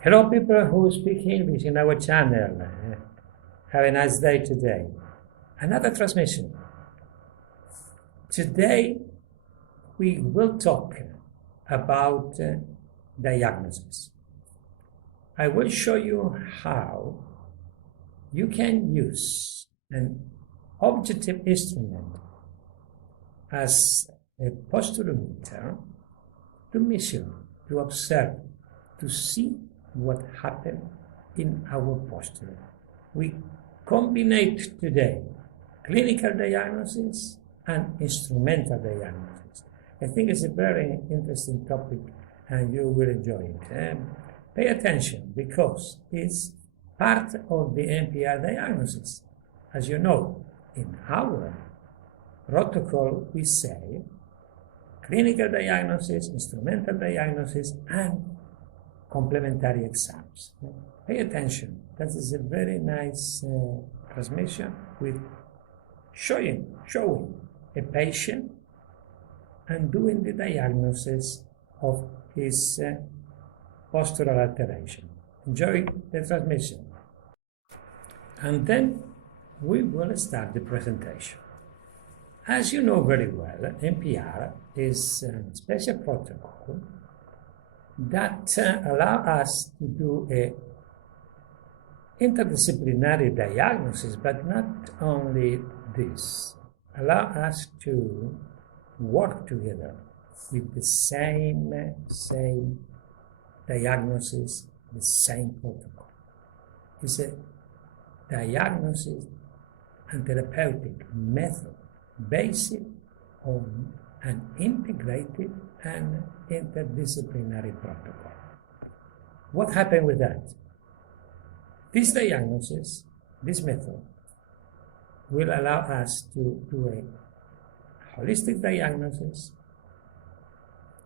Hello people who speak English in our channel. Have a nice day today. Another transmission. Today we will talk about diagnosis. I will show you how you can use an objective instrument as a posturometer to measure, to observe, to see what happened in our posture. We combinate today clinical diagnosis and instrumental diagnosis. I think it's a very interesting topic and you will enjoy it. Pay attention because it's part of the NPR diagnosis. As you know, in our protocol we say clinical diagnosis, instrumental diagnosis, and complementary exams. Pay attention. That is a very nice transmission with showing a patient and doing the diagnosis of his postural alteration. Enjoy the transmission. And then we will start the presentation. As you know very well, NPR is a special protocol that allow us to do a interdisciplinary diagnosis, but not only this, allow us to work together with the same diagnosis, the same protocol. It's a diagnosis and therapeutic method based on an integrated and interdisciplinary protocol. What happened with that? This diagnosis, this method, will allow us to do a holistic diagnosis,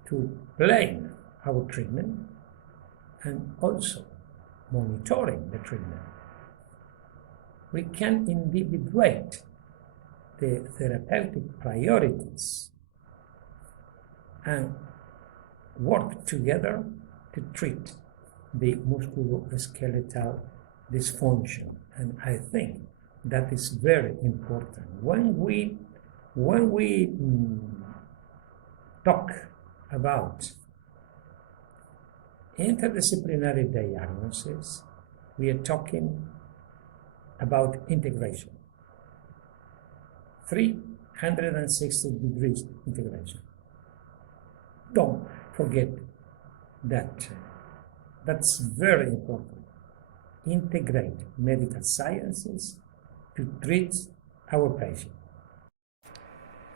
to plan our treatment, and also monitoring the treatment. We can individuate the therapeutic priorities and work together to treat the musculoskeletal dysfunction. And I think that is very important. When we talk about interdisciplinary diagnosis, we are talking about integration. 360 degrees integration. Don't forget that. That's very important. Integrate medical sciences to treat our patient.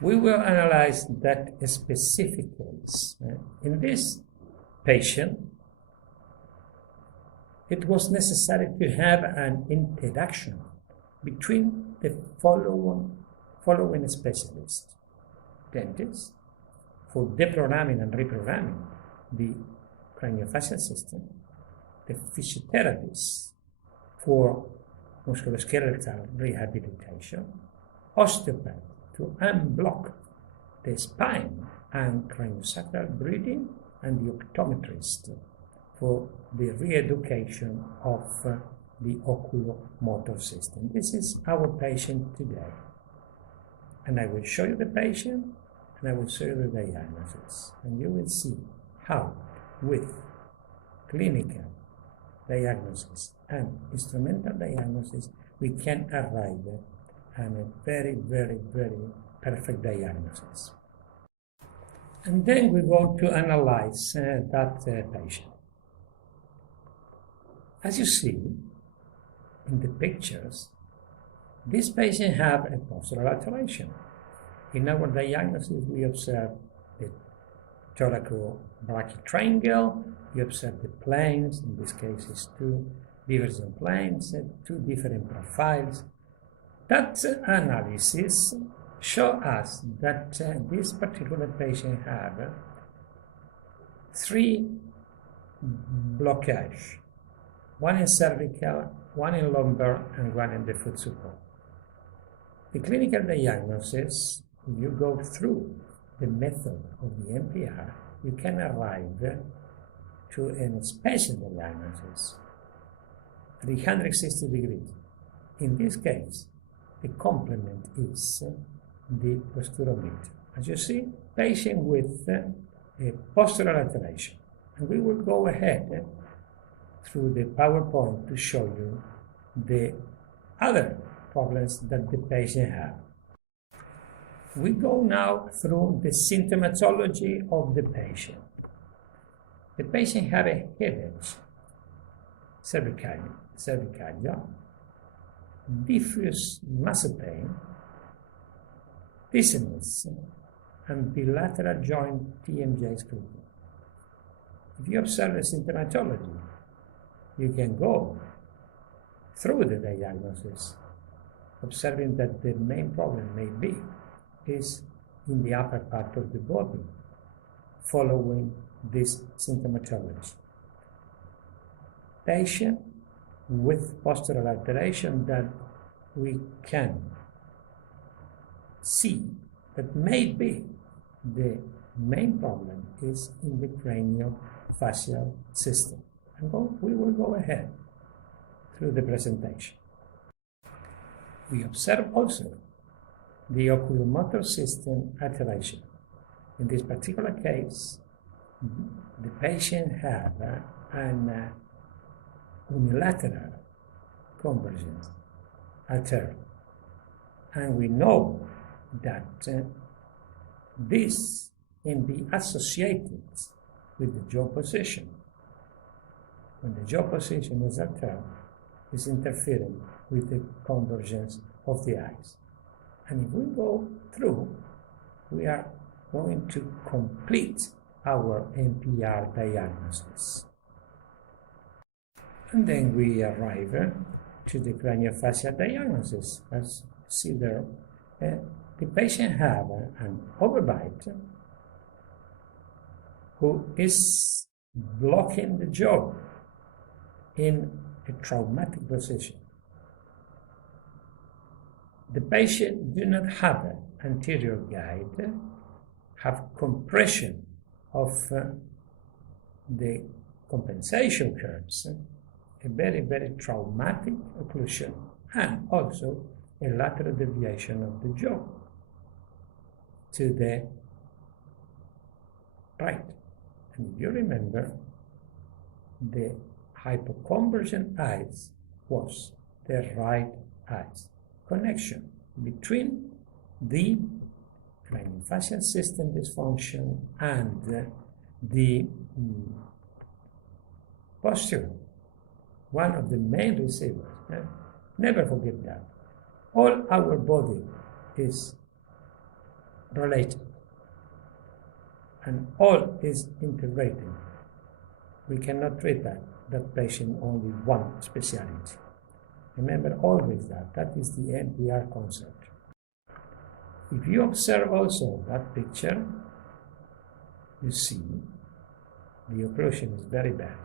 We will analyze that specific case. In this patient, it was necessary to have an interaction between the following specialists: dentists, for deprogramming and reprogramming the craniofacial system, the physiotherapists for musculoskeletal rehabilitation, osteopath to unblock the spine and craniosacral breathing, and the optometrist for the re-education of the oculomotor system. This is our patient today. And I will show you the patient and I will show you the diagnosis. And you will see how, with clinical diagnosis and instrumental diagnosis, we can arrive at a very, very, very perfect diagnosis. And then we're going to analyze that patient. As you see in the pictures, this patient have a postural alteration. In our diagnosis, we observe the thoracobrachial triangle, we observe the planes, in this case it's two divergent planes, two different profiles. That analysis shows us that this particular patient have three blockages, one in cervical, one in lumbar, and one in the foot support. The clinical diagnosis, if you go through the method of the NPR, you can arrive to a spatial diagnosis, 360 degrees. In this case, the complement is the Posturometer. As you see, patient with a postural alteration. And we will go ahead through the PowerPoint to show you the other problems that the patient has. We go now through the symptomatology of the patient. The patient had a headache, cervicalia, diffuse muscle pain, dizziness, and bilateral joint TMJ scrutiny. If you observe the symptomatology, you can go through the diagnosis, observing that the main problem may be is in the upper part of the body, following this symptomatology. Patient with postural alteration that we can see that maybe the main problem is in the craniofacial system. And we will go ahead through the presentation. We observe also the oculomotor system alteration. In this particular case, the patient had an unilateral convergence altered. And we know that this can be associated with the jaw position. When the jaw position is altered, it's interfering with the convergence of the eyes. And if we go through, we are going to complete our NPR diagnosis. And then we arrive to the craniofacial diagnosis. As you see there, the patient has an overbite who is blocking the jaw in a traumatic position. The patient do not have anterior guide, have compression of the compensation curves, a very, very traumatic occlusion, and also a lateral deviation of the jaw to the right. And if you remember, the hypoconvergent eyes was the right eyes. Connection between the craniofacial system dysfunction and the posture, one of the main receivers. Never forget that. All our body is related and all is integrated. We cannot treat that patient only one specialty. Remember always that is the NPR concept. If you observe also that picture, you see the occlusion is very bad.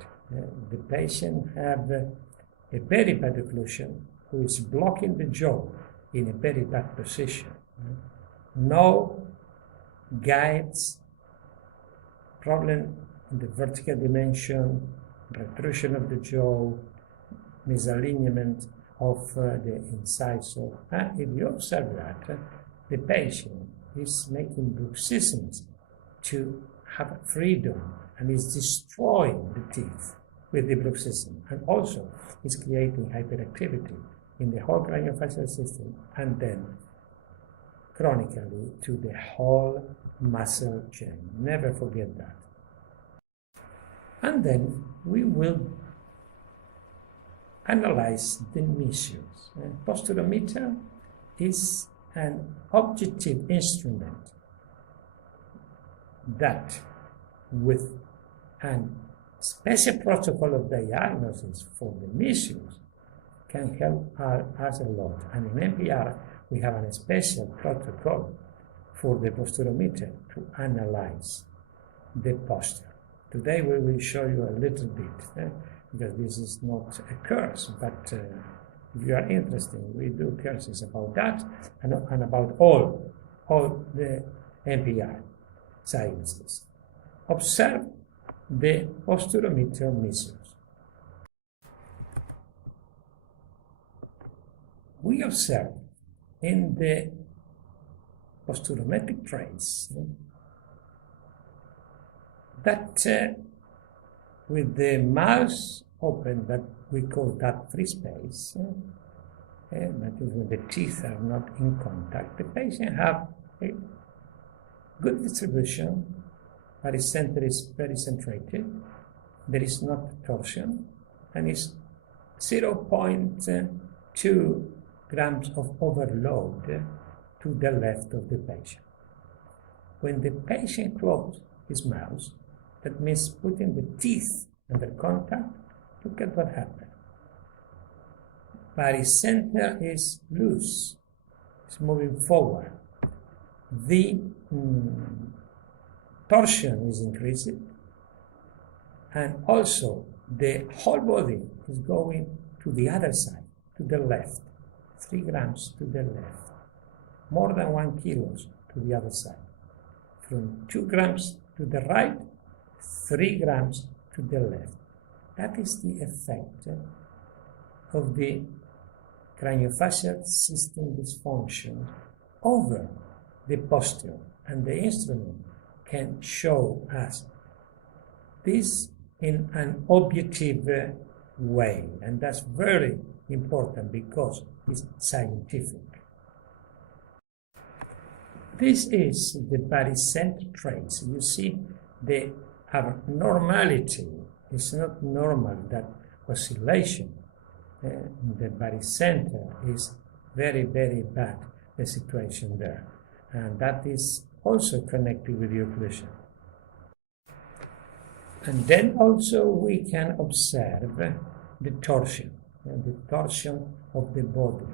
The patient have a very bad occlusion who is blocking the jaw in a very bad position. No guides, problem in the vertical dimension, protrusion of the jaw, misalignment of the incisor. And if you observe that, the patient is making bruxisms to have freedom and is destroying the teeth with the bruxism, and also is creating hyperactivity in the whole craniofacial system and then chronically to the whole muscle chain. Never forget that. And then we will analyze the measures. Posterometer is an objective instrument that, with a special protocol of diagnosis for the measures, can help us a lot. And in NPR, we have a special protocol for the Posterometer to analyze the posture. Today we will show you a little bit, because this is not a course, but if you are interested, we do courses about that and about all the NPR sciences. Observe the Posterometer measures. We observe in the posturometric trace that with the mouth open, that we call that free space, that is when the teeth are not in contact, the patient have a good distribution, barycenter is very centrated, there is not torsion, and is 0.2 grams of overload to the left of the patient. When the patient closes his mouth, that means putting the teeth under contact, look at what happened. Barycenter is loose, it's moving forward. The torsion is increasing, and also the whole body is going to the other side, to the left, 3 grams to the left, more than 1 kilo to the other side, from 2 grams to the right, 3 grams to the left. That is the effect of the craniofacial system dysfunction over the posture, and the instrument can show us this in an objective way, and that's very important because it's scientific. This is the barycenter trace. You see the abnormality. It's not normal, that oscillation. The barycenter is very, very bad, the situation there. And that is also connected with the occlusion. And then also we can observe the torsion of the body.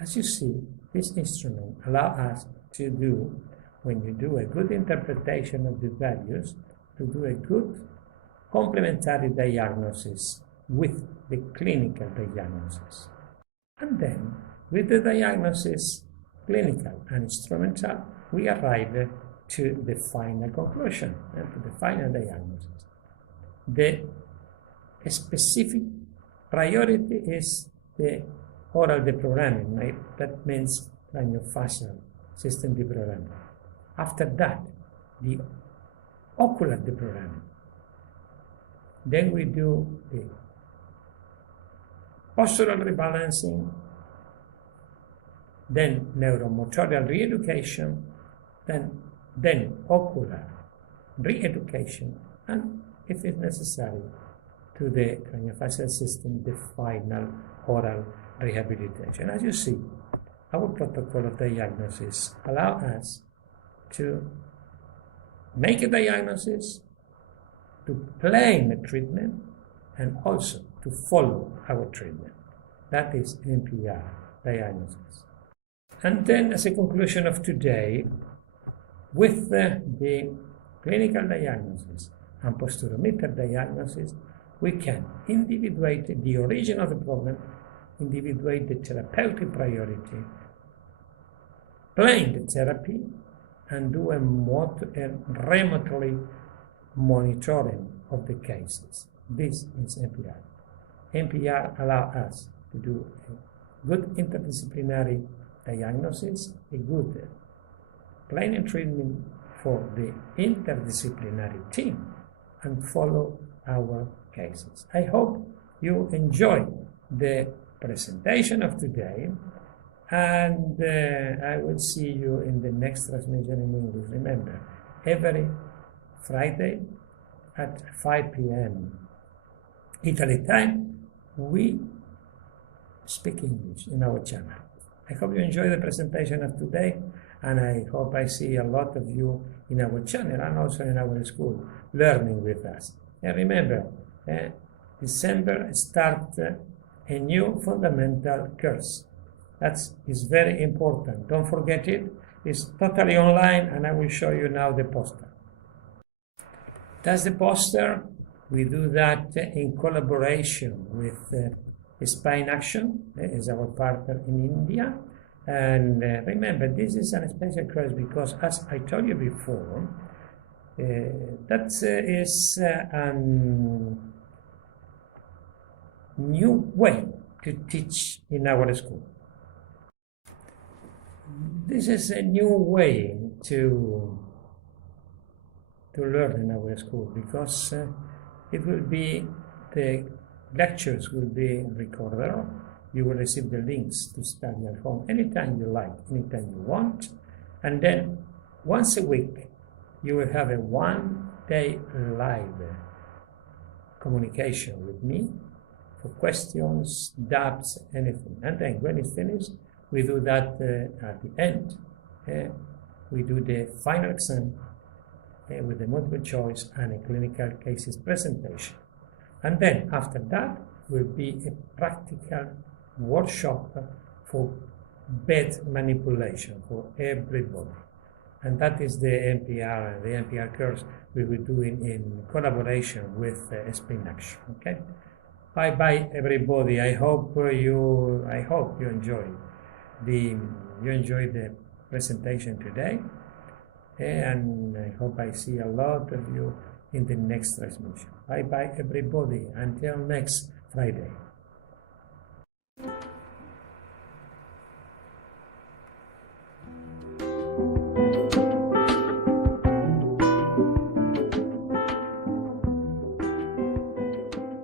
As you see, this instrument allows us to do, when you do a good interpretation of the values, to do a good complementary diagnosis with the clinical diagnosis. And then, with the diagnosis, clinical and instrumental, we arrive to the final conclusion, to the final diagnosis. The specific priority is the oral deprogramming, that means craniofacial system deprogramming. After that, the ocular deprogramming. Then we do the postural rebalancing, then neuromotorial re-education, then ocular re-education, and if it's necessary, to the craniofacial system, the final oral rehabilitation. As you see, our protocol of diagnosis allows us to make a diagnosis, to plan a treatment, and also to follow our treatment. That is NPR diagnosis. And then, as a conclusion of today, with the clinical diagnosis and Posterometer diagnosis, we can individuate the origin of the problem, individuate the therapeutic priority, plan the therapy, and do a remotely monitoring of the cases. This is NPR. NPR allows us to do a good interdisciplinary diagnosis, a good plan and treatment for the interdisciplinary team, and follow our cases. I hope you enjoy the presentation of today, and I will see you in the next transmission in English. Remember, every Friday at 5 p.m. Italy time, we speak English in our channel. I hope you enjoy the presentation of today, and I hope I see a lot of you in our channel and also in our school learning with us. And remember, December starts a new fundamental course. That is very important. Don't forget it. It's totally online, and I will show you now the poster. That's the poster. We do that in collaboration with Spine Action, is our partner in India. And remember, this is a special course because, as I told you before, That is a new way to teach in our school. This is a new way to learn in our school, because it will be, the lectures will be recorded. You will receive the links to study at home anytime you like, anytime you want, and then once a week you will have a 1-day live communication with me for questions, doubts, anything. And then when it's finished, we do that at the end. We do the final exam with the multiple choice and a clinical cases presentation. And then after that will be a practical workshop for bed manipulation for everybody. And that is the NPR course we will do in collaboration with Spring Action. Okay. Bye bye everybody. I hope you enjoy the presentation today, and I hope I see a lot of you in the next transmission. Bye bye everybody, until next Friday.